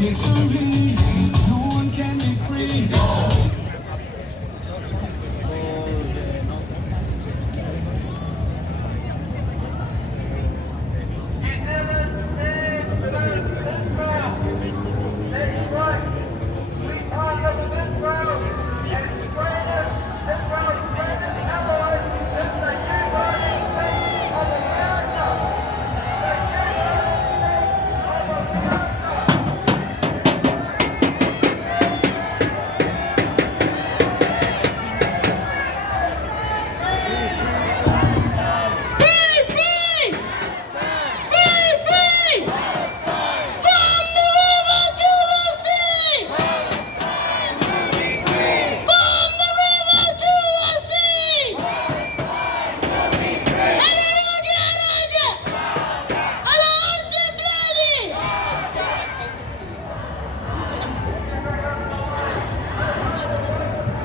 History, no one can be free.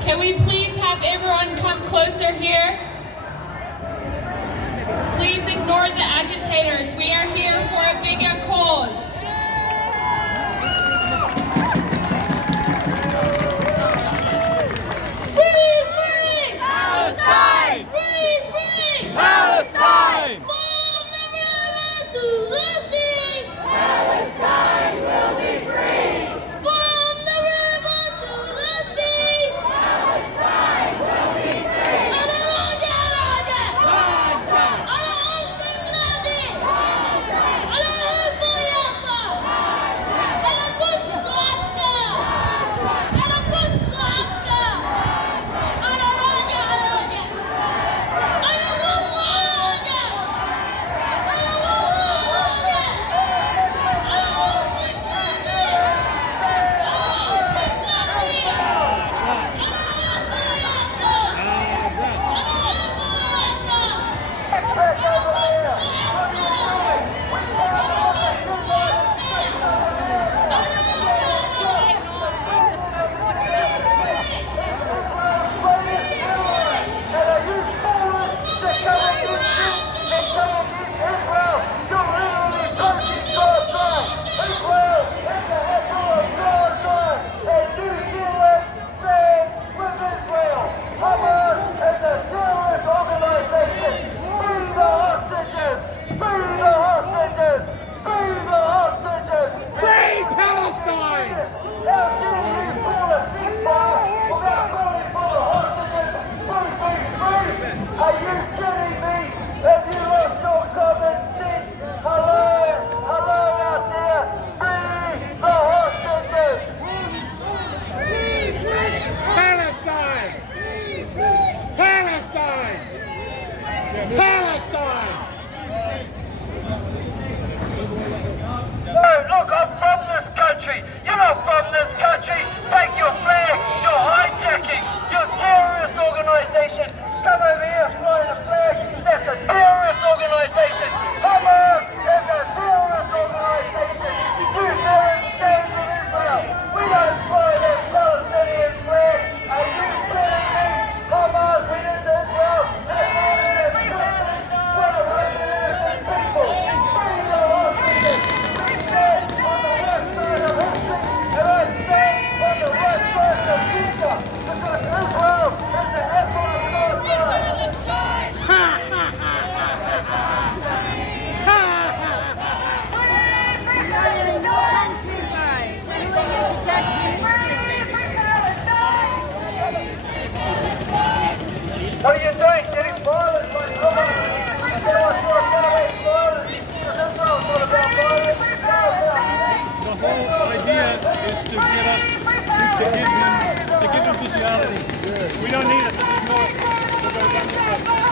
Can we please have everyone come closer here? Please ignore the agitators. We are here for a bigger cause. Free, free! Palestine! Free, free! Palestine! From the river to the sea! Palestine will be free! From the river to the sea! Palestine will be free! Alla Auckland! Alla Auckland! Alla Auckland! partiality. We don't need it. Just ignore it. We'll go down this way.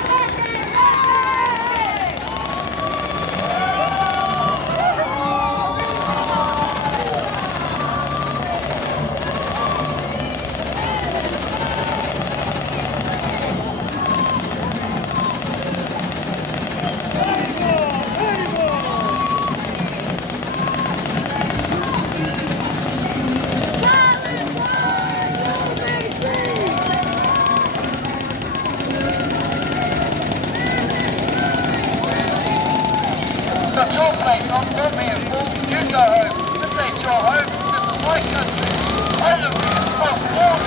Got your place on, don't be a fool. You go home. This ain't your home. This is my country. I live here. I'll warn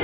you.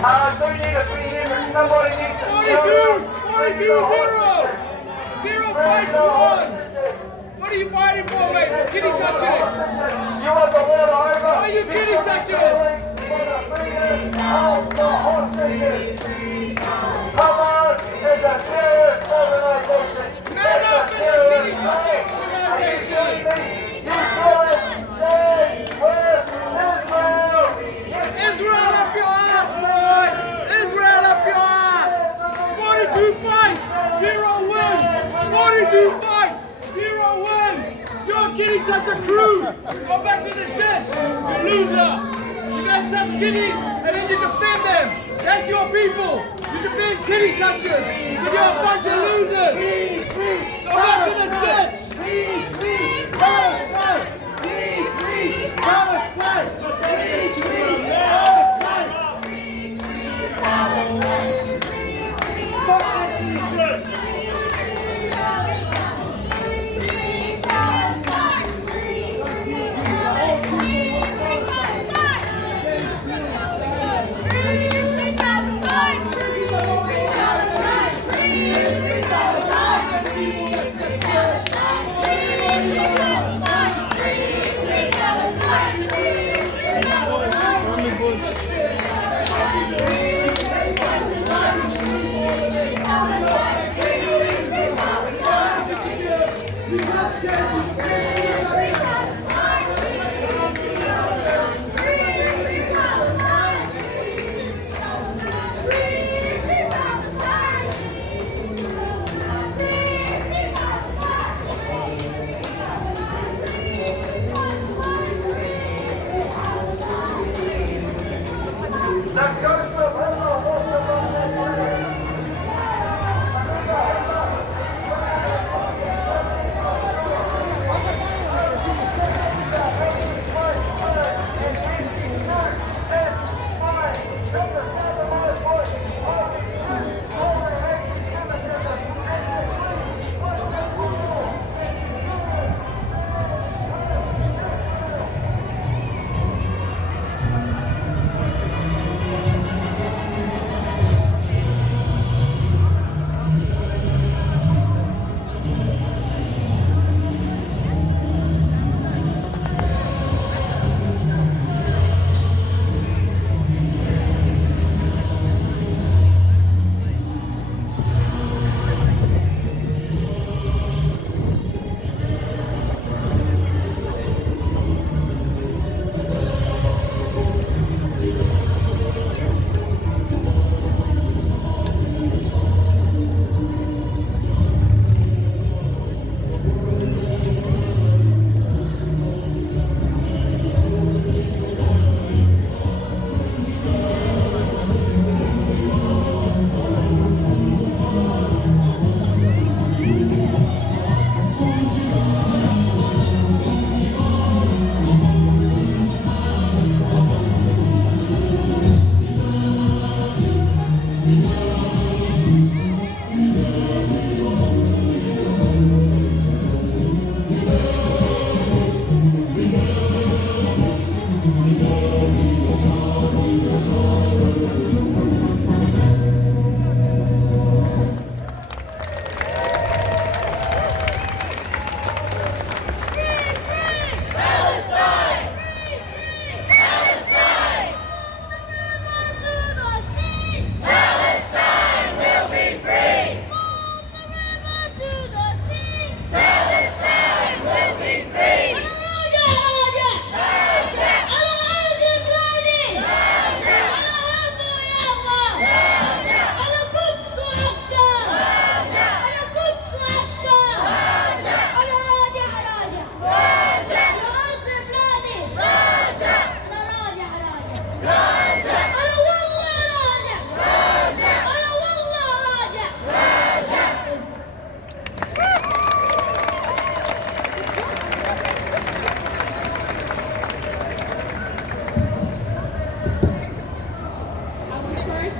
I do need to be here, but somebody needs to 42, 051. What are you fighting for, mate? You're kitty touching it. You want the water over? Why are you kitty touching it? Hamas is a terrorist organization. Man up, It's a it's a kitty terrorist touching organization. You shouldn't stay with Israel. Israel up your ass, boy! Israel up your ass! 42 fights, 0 wins! 42 fights, 0 wins! You're a kitty toucher crew! Go back to the ditch, you loser! You guys touch kitties and then you defend them! That's your people! You defend kitty touchers! And you're a bunch of losers! Go back to the ditch! Palestine! Palestine!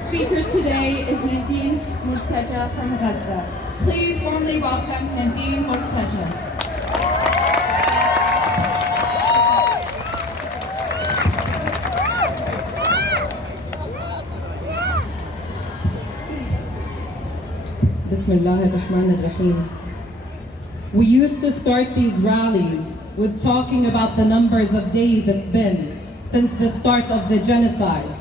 speaker today is Nadine Murtaja from Gaza. Please warmly welcome Nadine Murtaja. Bismillah ar-Rahman ar-Rahim. We used to start these rallies with talking about the numbers of days it's been since the start of the genocide.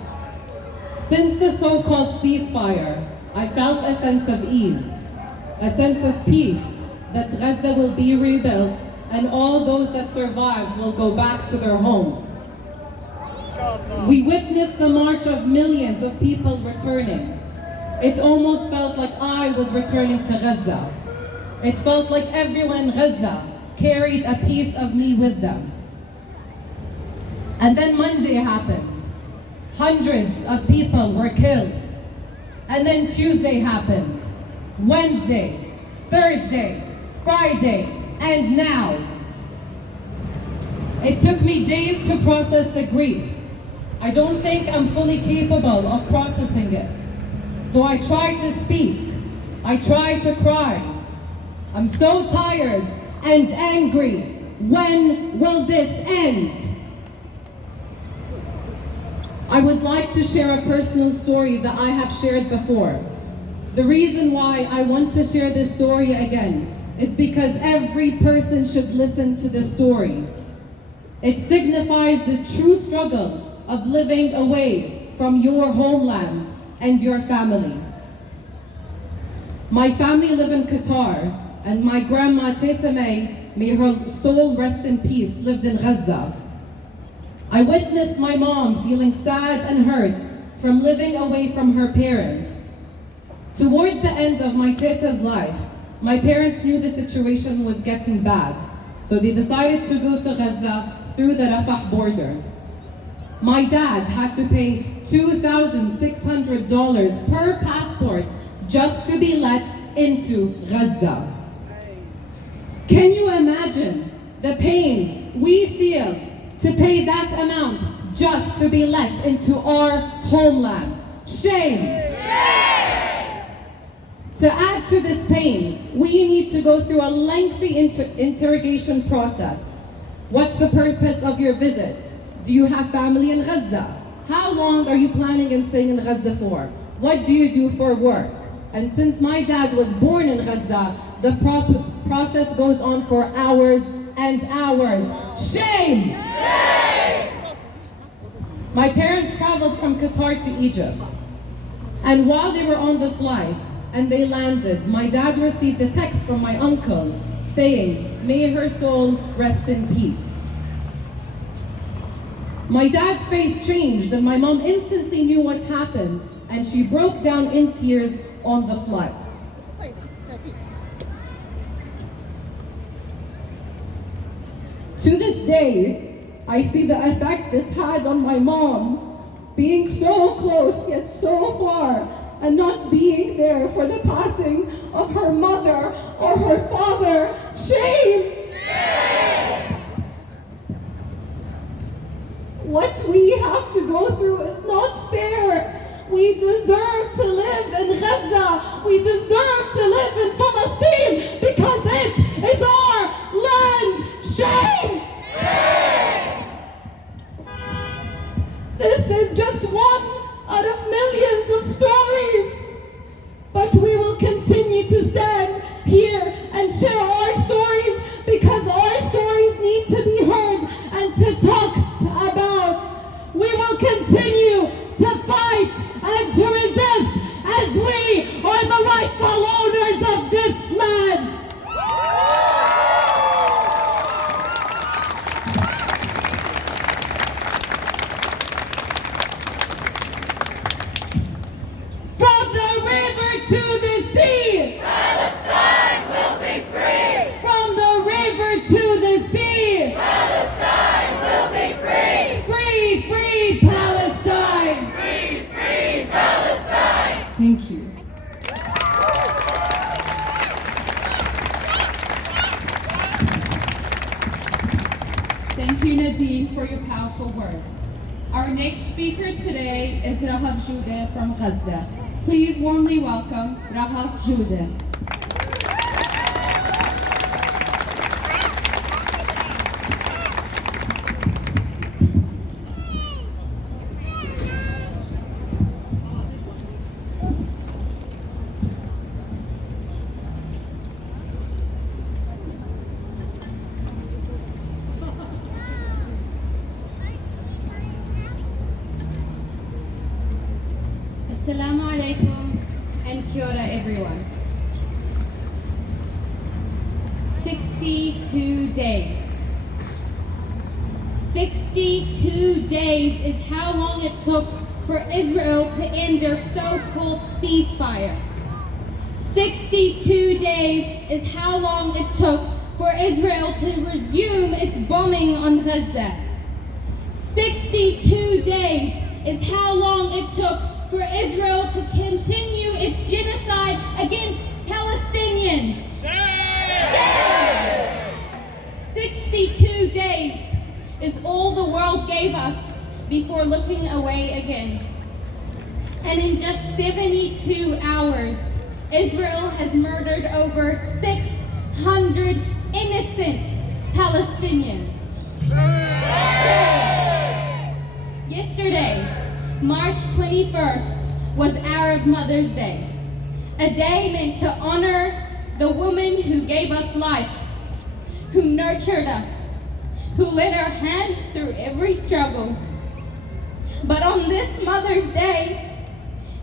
Since the so-called ceasefire, I felt a sense of ease, a sense of peace that Gaza will be rebuilt and all those that survived will go back to their homes. We witnessed the march of millions of people returning. It almost felt like I was returning to Gaza. It felt like everyone in Gaza carried a piece of me with them. And then Monday happened. Hundreds of people were killed. And then Tuesday happened. Wednesday, Thursday, Friday, and now. It took me days to process the grief. I don't think I'm fully capable of processing it. So I try to speak. I try to cry. I'm so tired and angry. When will this end? I would like to share a personal story that I have shared before. The reason why I want to share this story again is because every person should listen to this story. It signifies the true struggle of living away from your homeland and your family. My family live in Qatar, and my grandma Teta may her soul rest in peace, lived in Gaza. I witnessed my mom feeling sad and hurt from living away from her parents. Towards the end of my Teta's life, my parents knew the situation was getting bad, so they decided to go to Gaza through the Rafah border. My dad had to pay $2,600 per passport just to be let into Gaza. Can you imagine the pain we feel to pay that amount just to be let into our homeland? Shame! Shame! To add to this pain, we need to go through a lengthy interrogation process. What's the purpose of your visit? Do you have family in Gaza? How long are you planning on staying in Gaza for? What do you do for work? And since my dad was born in Gaza, the process goes on for hours and hours. Shame! Shame! My parents traveled from Qatar to Egypt. And while they were on the flight and they landed, my dad received a text from my uncle saying, "May her soul rest in peace." My dad's face changed and my mom instantly knew what happened and she broke down in tears on the flight. To this day, I see the effect this had on my mom, being so close yet so far and not being there for the passing of her mother or her father. Shame! Shame! What we have to go through is not fair. We deserve to live in Gaza. We deserve to live in Palestine because it is our land. Shame! Shame! This is just one out of millions of stories. But we will continue to stand here and share our stories because our stories need to be heard and to talk about. We will continue to fight and to resist as we are the rightful owners of this land. From the river to the sea, Palestine will be free. from the river to the sea, Palestine will be free. free, free Palestine. Free, free Palestine. Thank you. Thank you, Nadine, for your powerful words. Our next speaker today is Rahaf Joudeh from Gaza. Please warmly welcome Rahaf Joudeh. Assalamu alaikum and kia ora everyone. 62 days. 62 days is how long it took for Israel to end their so-called ceasefire. 62 days is how long it took for Israel to resume its bombing on Gaza. 62 days is how long it took for Israel to continue its genocide against Palestinians. 62 days is all the world gave us before looking away again. And in just 72 hours, Israel has murdered over 600 innocent Palestinians. Yesterday, March 21st, was Arab Mother's Day, a day meant to honor the woman who gave us life, who nurtured us, who led our hands through every struggle. But on this Mother's Day,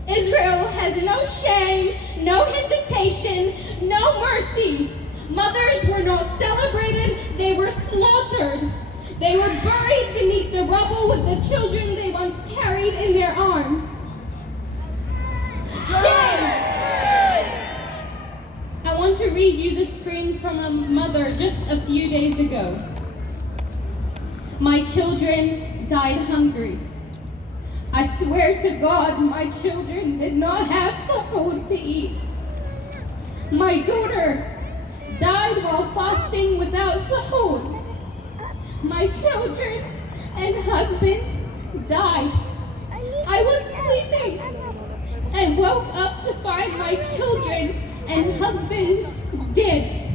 Israel has no shame, no hesitation, no mercy. Mothers were not celebrated, they were slaughtered. They were buried beneath the rubble with the children they once carried in their arms. Shame! I want to read you the screams from a mother just a few days ago. My children died hungry. I swear to God, my children did not have sahur to eat. My daughter died while fasting without sahur. My children and husband died. I was sleeping and woke up to find my children and husband dead.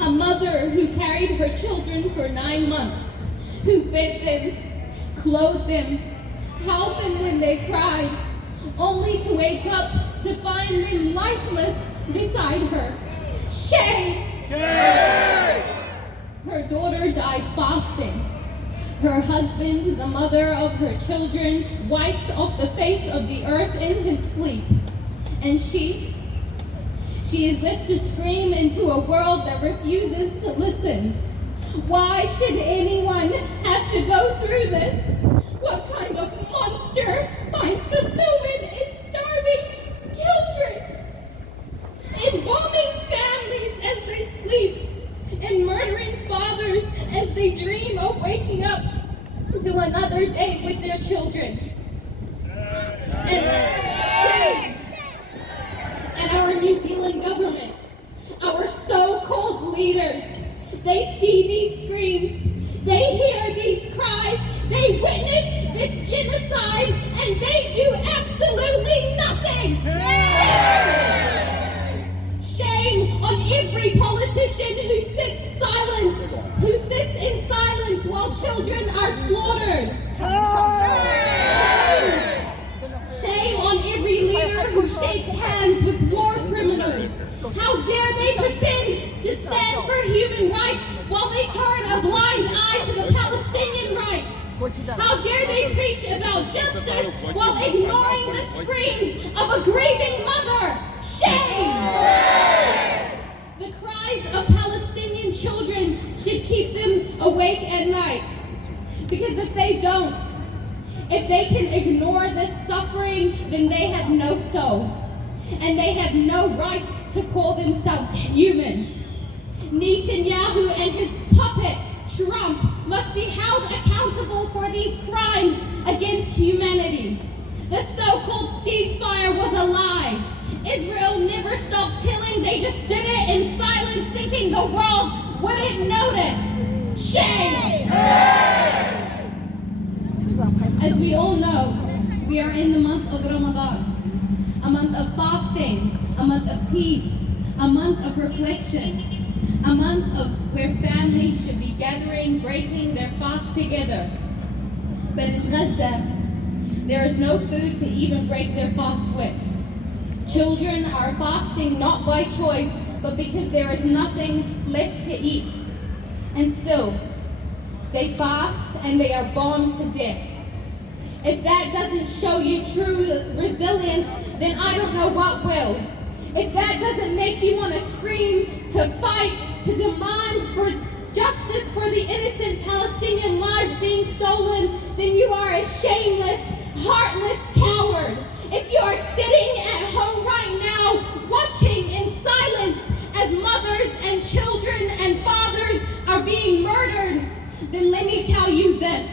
A mother who carried her children for 9 months, who fed them, clothed them, held them when they cried, only to wake up to find them lifeless beside her. Shame! Shame! Her daughter died fasting. Her husband, the mother of her children, wiped off the face of the earth in his sleep. And she is left to scream into a world that refuses to listen. Why should anyone have to go through this? What kind of monster finds fulfillment in starving children? In bombing families as they sleep? In murdering fathers as they dream of waking up to another day with their children? And our New Zealand government, our so-called leaders, they see these screams, they hear these cries, they witness this genocide, and they do absolutely nothing. Shame on every politician who sits in silence while children are slaughtered. Shame on every leader who shakes hands with war criminals. How dare they pretend to stand for human rights while they turn a blind eye to the Palestinian rights? How dare they preach about justice while ignoring the screams of a grieving mother? Shame! The cries of Palestinian children should keep them awake at night. Because if they don't, if they can ignore this suffering, then they have no soul. And they have no right to call themselves human. Netanyahu and his puppet, Trump, must be held accountable for these crimes against humanity. The so-called ceasefire was a lie. Israel never stopped killing, they just did it in silence, thinking the world wouldn't notice. Shame! As we all know, we are in the month of Ramadan, a month of fasting, a month of peace, a month of reflection, a month of where families should be gathering, breaking their fast together. But in Gaza, there is no food to even break their fast with. Children are fasting not by choice, but because there is nothing left to eat. And still, they fast and they are bombed to death. If that doesn't show you true resilience, then I don't know what will. If that doesn't make you want to scream, to fight, to demand for justice for the innocent Palestinian lives being stolen, then you are a shameless, heartless coward. If you are sitting at home right now, watching in silence as mothers and children and fathers are being murdered, then let me tell you this.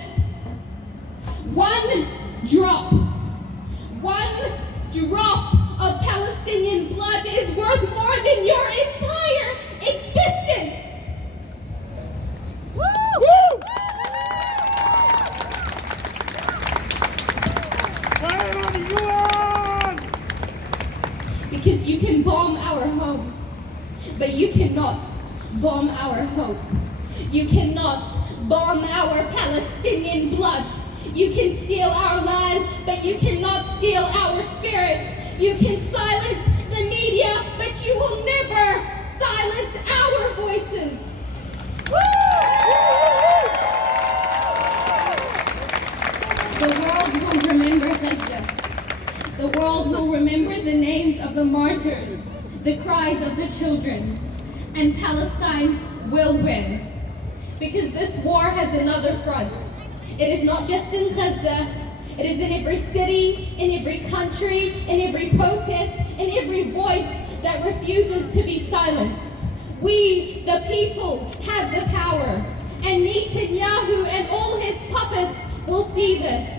One drop of Palestinian blood is worth more than your entire existence. Because you can bomb our homes, but you cannot bomb our hope. You cannot bomb our Palestinian blood. You can steal our land, but you cannot steal our spirit. You can silence the media, but you will never silence our voices. The world will remember Gaza. The world will remember the names of the martyrs, the cries of the children, and Palestine will win. Because this war has another front. It is not just in Gaza, it is in every city, in every country, in every protest, in every voice that refuses to be silenced. We, the people, have the power, and Netanyahu and all his puppets will see this.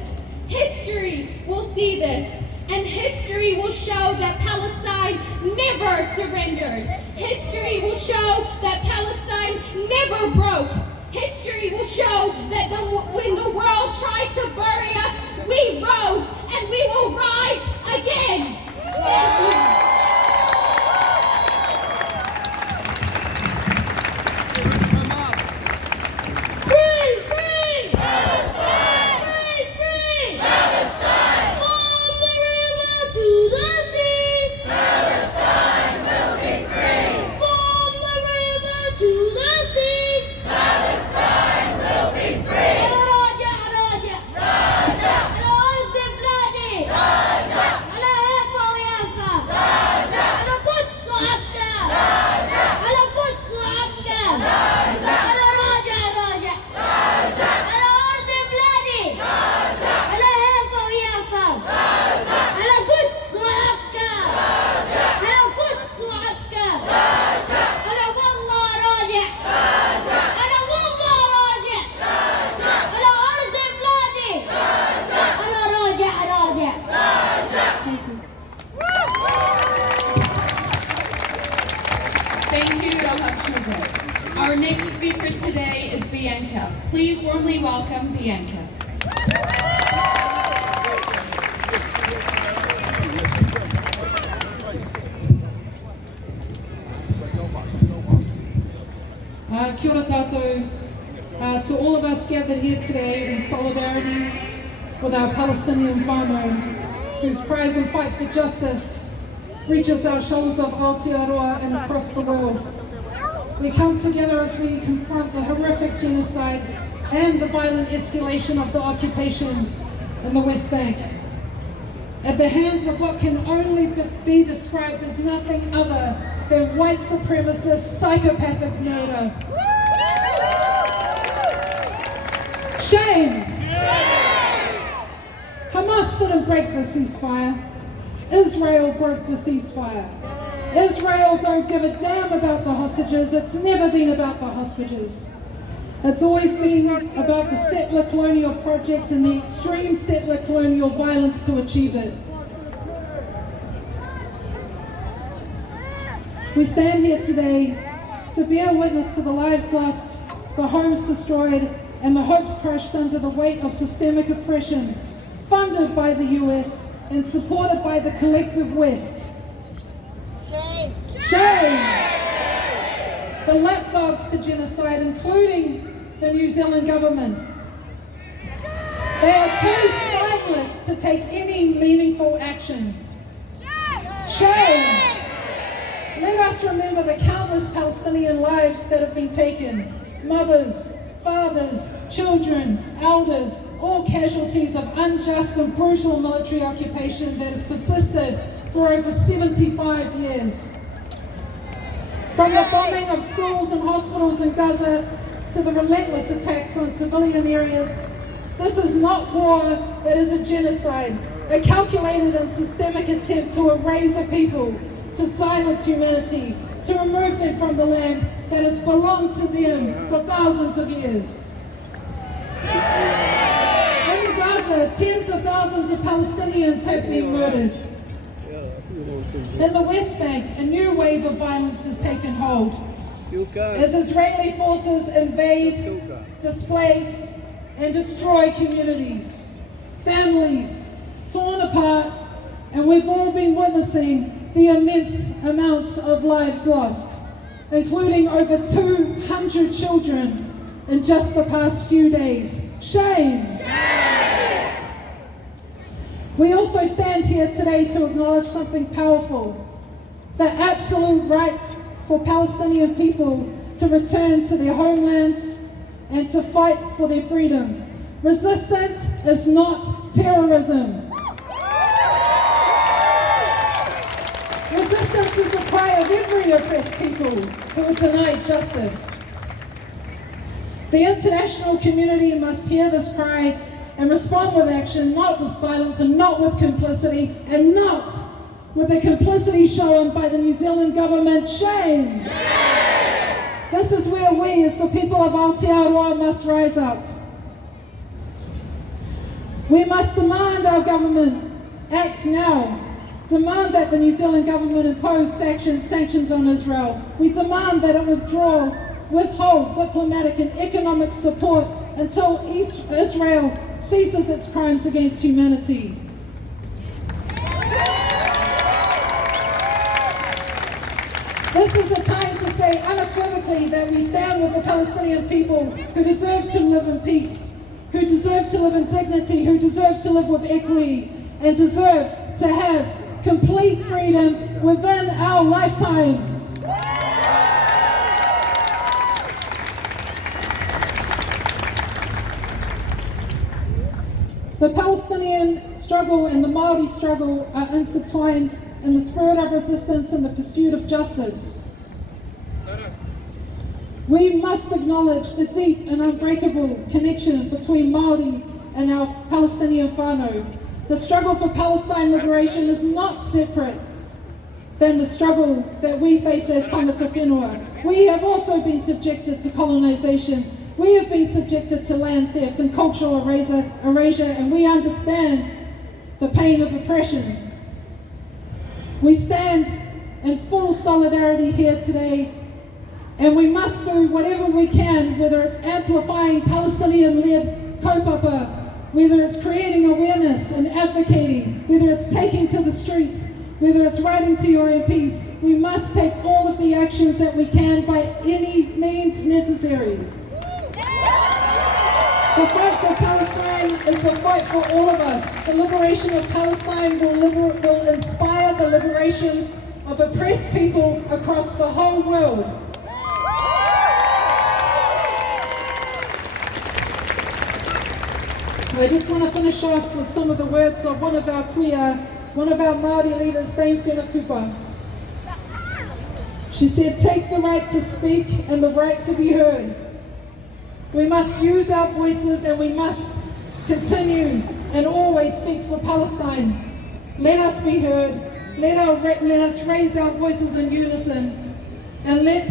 History will see this, and history will show that Palestine never surrendered. History will show that Palestine never broke. History will show that when the world tried to bury us, we rose and we will rise again. Thank you. Our next speaker today is Bianca. Please warmly welcome Bianca. Kia ora tātou. To all of us gathered here today in solidarity with our Palestinian whānau, whose cries and fight for justice reaches our shoulders of Aotearoa and across the world. We come together as we confront the horrific genocide and the violent escalation of the occupation in the West Bank. At the hands of what can only be described as nothing other than white supremacist psychopathic murder. Shame! Hamas didn't break the ceasefire. Israel broke the ceasefire. Israel don't give a damn about the hostages. It's never been about the hostages. It's always been about the settler colonial project and the extreme settler colonial violence to achieve it. We stand here today to bear witness to the lives lost, the homes destroyed, and the hopes crushed under the weight of systemic oppression, funded by the US and supported by the collective West. Shame! Shame! The lapdogs to genocide, including the New Zealand government. They are too spineless to take any meaningful action. Shame! Let us remember the countless Palestinian lives that have been taken. Mothers, fathers, children, elders, all casualties of unjust and brutal military occupation that has persisted for over 75 years. From the bombing of schools and hospitals in Gaza to the relentless attacks on civilian areas, this is not war, it is a genocide, a calculated and systemic attempt to erase a people, to silence humanity, to remove them from the land that has belonged to them for thousands of years. In Gaza, tens of thousands of Palestinians have been murdered. In the West Bank, a new wave of violence has taken hold. As Israeli forces invade, displace, and destroy communities, families torn apart, and we've all been witnessing the immense amount of lives lost, including over 200 children in just the past few days. Shame! We also stand here today to acknowledge something powerful, the absolute right for Palestinian people to return to their homelands and to fight for their freedom. Resistance is not terrorism. Resistance is a cry of every oppressed people who are denied justice. The international community must hear this cry and respond with action, not with silence and not with complicity, and not with the complicity shown by the New Zealand government. Shame! This is where we, as the people of Aotearoa, must rise up. We must demand our government act now. Demand that the New Zealand government impose sanctions on Israel. We demand that it withhold diplomatic and economic support until Israel ceases its crimes against humanity. This is a time to say unequivocally that we stand with the Palestinian people who deserve to live in peace, who deserve to live in dignity, who deserve to live with equity, and deserve to have complete freedom within our lifetimes. The Palestinian struggle and the Māori struggle are intertwined in the spirit of resistance and the pursuit of justice. We must acknowledge the deep and unbreakable connection between Māori and our Palestinian whānau. The struggle for Palestine liberation is not separate than the struggle that we face as tangata whenua. We have also been subjected to colonization. We have been subjected to land theft and cultural erasure, and we understand the pain of oppression. We stand in full solidarity here today, and we must do whatever we can, whether it's amplifying Palestinian-led kaupapa, whether it's creating awareness and advocating, whether it's taking to the streets, whether it's writing to your MPs. We must take all of the actions that we can by any means necessary. The fight for Palestine is a fight for all of us. The liberation of Palestine will inspire the liberation of oppressed people across the whole world. I just want to finish off with some of the words of one of our Māori leaders, Dame Whenakupa. She said, "Take the right to speak and the right to be heard. We must use our voices and we must continue and always speak for Palestine. Let us be heard. Let us raise our voices in unison, and let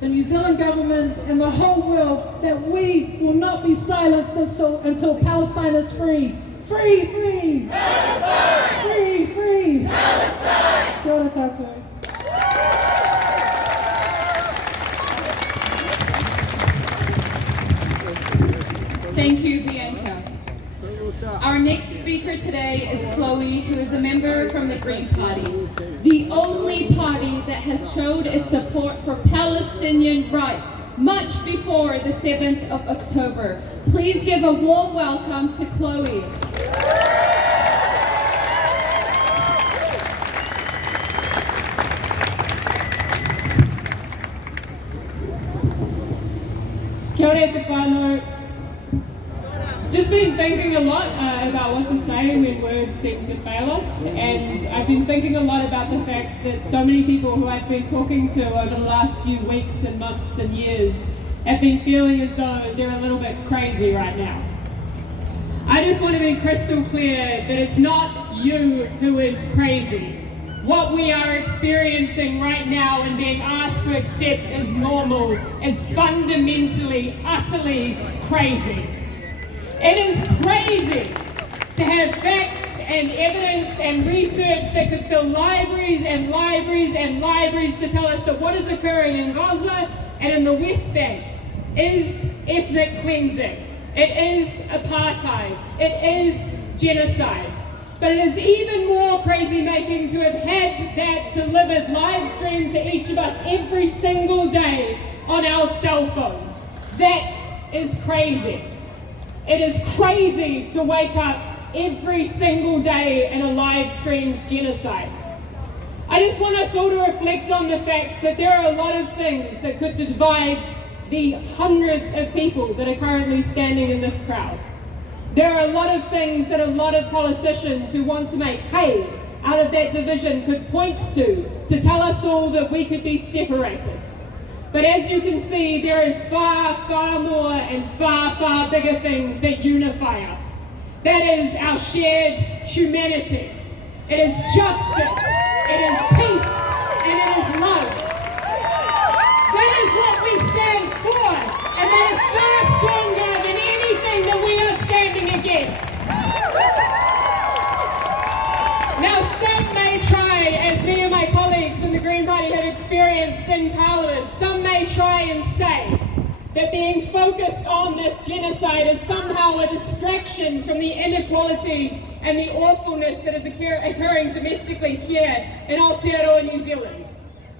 the New Zealand government and the whole world that we will not be silenced until Palestine is free. Free, free! Palestine! Free, free! Palestine! Kia ora tātou. Thank you, Bianca. Our next speaker today is Chloe, who is a member from the Green Party, the only party that has showed its support for Palestinian rights much before the 7th of October. Please give a warm welcome to Chloe. Kia ora te whānau, thinking a lot about what to say when words seem to fail us, and I've been thinking a lot about the fact that so many people who I've been talking to over the last few weeks and months and years have been feeling as though they're a little bit crazy right now. I just want to be crystal clear that it's not you who is crazy. What we are experiencing right now and being asked to accept as normal is fundamentally, utterly crazy. It is crazy to have facts and evidence and research that could fill libraries and libraries and libraries to tell us that what is occurring in Gaza and in the West Bank is ethnic cleansing. It is apartheid. It is genocide. But it is even more crazy-making to have had that delivered live stream to each of us every single day on our cell phones. That is crazy. It is crazy to wake up every single day in a live-streamed genocide. I just want us all to reflect on the fact that there are a lot of things that could divide the hundreds of people that are currently standing in this crowd. There are a lot of things that a lot of politicians who want to make hay out of that division could point to tell us all that we could be separated. But as you can see, there is far, far more and far, far bigger things that unify us. That is our shared humanity. It is justice, it is peace, and it is love. That is what we stand for, and that is far stronger than anything that we are standing against. Now, some may try, as me and my colleagues in the Green Party have experienced in Parliament, some may try and say that being focused on this genocide is somehow a distraction from the inequalities and the awfulness that is occurring domestically here in Aotearoa, New Zealand.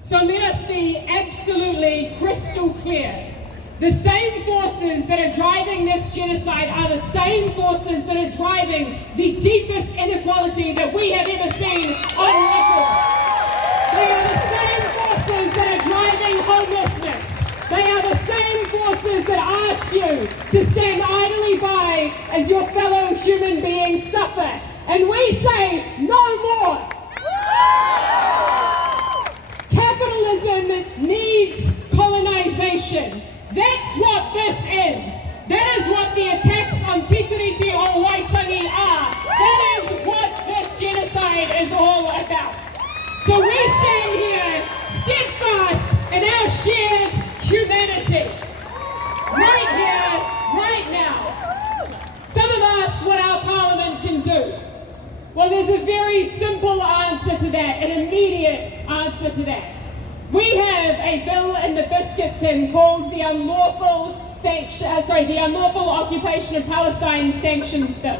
So let us be absolutely crystal clear. The same forces that are driving this genocide are the same forces that are driving the deepest inequality that we have ever seen on record. They are the same forces that are driving homelessness. They are the same forces that ask you to stand idly by as your fellow human beings suffer. And we say, no more! Capitalism needs colonization. That's what this is. That is what the attacks on Te Tiriti o Waitangi are. That is what this genocide is all about. So we stand here steadfast in our shared humanity. Right here, right now. Some have asked what our Parliament can do. Well, there's a very simple answer to that, an immediate answer to that. We have a bill in the biscuit tin called the Unlawful Occupation of Palestine Sanctions Bill.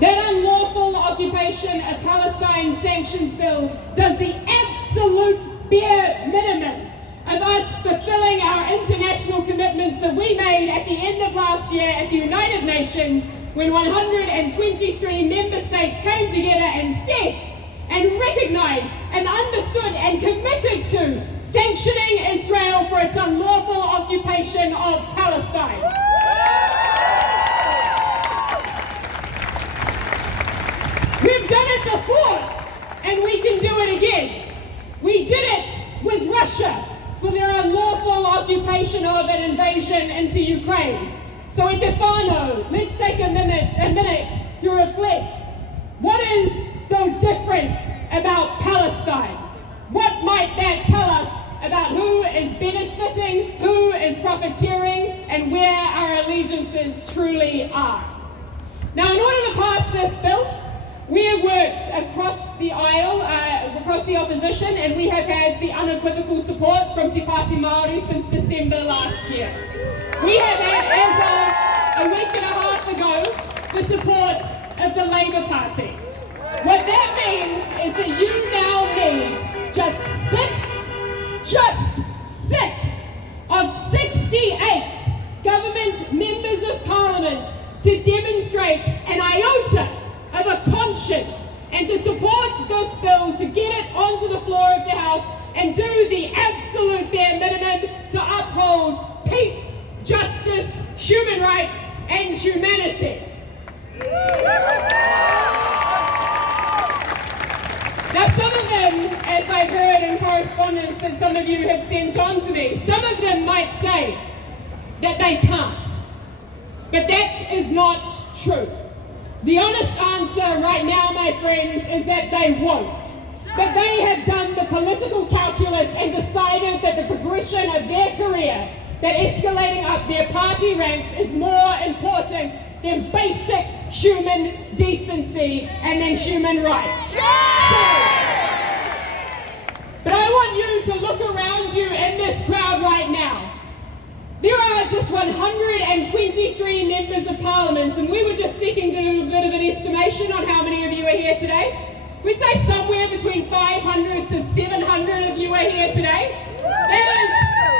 That Unlawful Occupation of Palestine Sanctions Bill does the absolute bare minimum of us fulfilling our international commitments that we made at the end of last year at the United Nations when 123 member states came together and said and recognized and understood and committed to sanctioning Israel for its unlawful occupation of Palestine. We've done it before, and we can do it again. We did it with Russia for their unlawful occupation of an invasion into Ukraine. So in Stefano, let's take a minute to reflect. What is so different about Palestine? What might that tell us about who is benefiting, who is profiteering, and where our allegiances truly are? Now, in order to pass this bill, we have worked across the aisle, across the opposition, and we have had the unequivocal support from Te Pāti Māori since December last year. We have had, as of a week and a half ago, the support of the Labour Party. What that means is that you now need just six of 68 government members of Parliament to demonstrate an iota of a conscience and to support this bill, to get it onto the floor of the House and do the absolute bare minimum to uphold peace, justice, human rights and humanity. correspondence that some of you have sent on to me. Some of them might say that they can't, but that is not true. The honest answer right now, my friends, is that they won't. That they have done the political calculus and decided that the progression of their career, that escalating up their party ranks is more important than basic human decency and then human rights. But I want you to look around you in this crowd right now. There are just 123 members of parliament, and we were just seeking to do a bit of an estimation on how many of you are here today. We'd say somewhere between 500 to 700 of you are here today. That is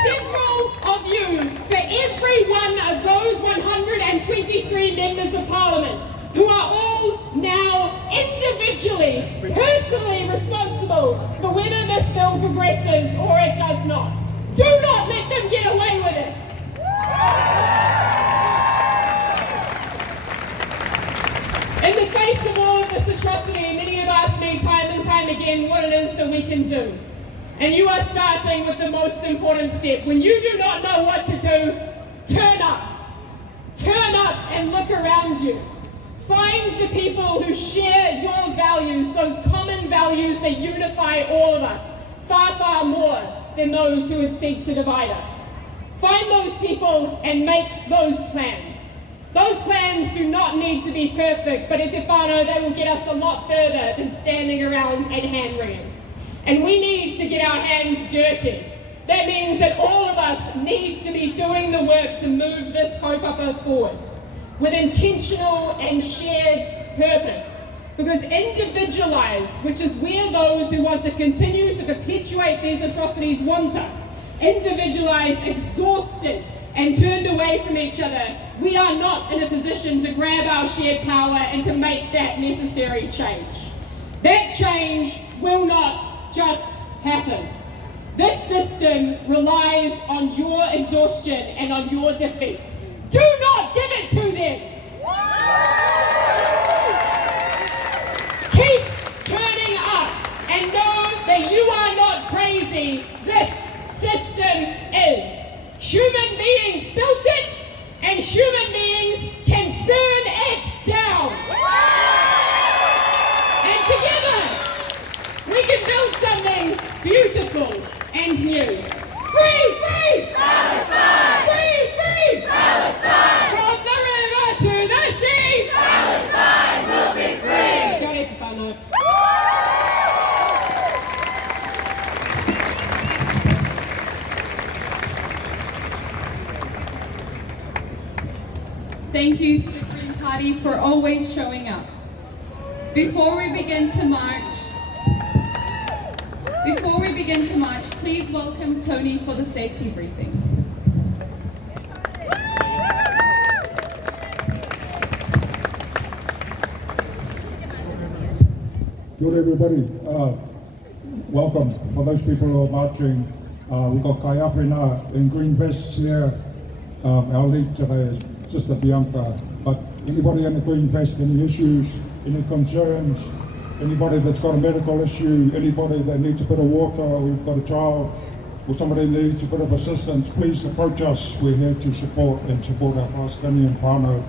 several of you for every one of those 123 members of parliament who are all now individually, personally responsible for whether this bill progresses or it does not. Do not let them get away with it. In the face of all of this atrocity, many have asked me time and time again what it is that we can do. And you are starting with the most important step. When you do not know what to do, turn up. Turn up and look around you. Find the people who share your values, those common values that unify all of us, far, far more than those who would seek to divide us. Find those people and make those plans. Those plans do not need to be perfect, but at Te Whānau, they will get us a lot further than standing around and hand-wringing. And we need to get our hands dirty. That means that all of us need to be doing the work to move this kaupapa forward with intentional and shared purpose. Because individualized, which is where those who want to continue to perpetuate these atrocities want us, individualized, exhausted, and turned away from each other, we are not in a position to grab our shared power and to make that necessary change. That change will not just happen. This system relies on your exhaustion and on your defeat. Do not give it to them. Keep turning up and know that you are not crazy. This system is. Human beings built it, and human beings can burn it down. And together, we can build something beautiful and new. Free, free! Palestine! Free, free! Palestine! From the river to the sea! Palestine will be free! Kia ora te whānau. Thank you to the Green Party for always showing up. Before we begin to march, please welcome Tony for the safety briefing. Good everybody, welcome. For those people who are marching, we've got Kaiapina in green vests here. Our lead today is Sister Bianca. But anybody in the green vest, any issues, any concerns, anybody that's got a medical issue, anybody that needs a bit of water, or we've got a child, or somebody needs a bit of assistance, please approach us. We're here to support our Palestinian whānau.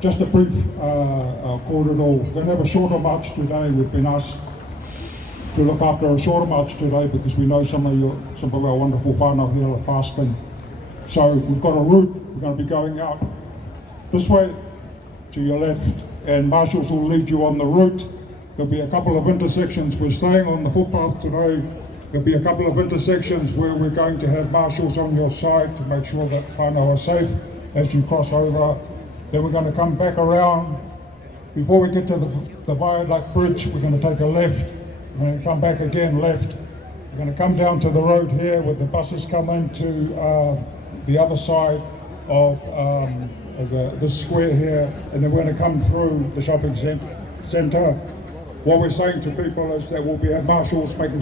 Just a brief corridor. We're going to have a shorter march today. We've been asked to look after a shorter march today because we know some of our wonderful whānau here are fasting. So we've got a route. We're going to be going out this way to your left, and marshals will lead you on the route. There'll be a couple of intersections. We're staying on the footpath today. There'll be a couple of intersections where we're going to have marshals on your side to make sure that whānau are safe as you cross over. Then we're going to come back around. Before we get to the viaduct bridge, we're going to take a left. We're going to come back again left. We're going to come down to the road here where the buses come into the other side of this square here, and then we're going to come through the shopping centre. What we're saying to people is that we'll have marshals making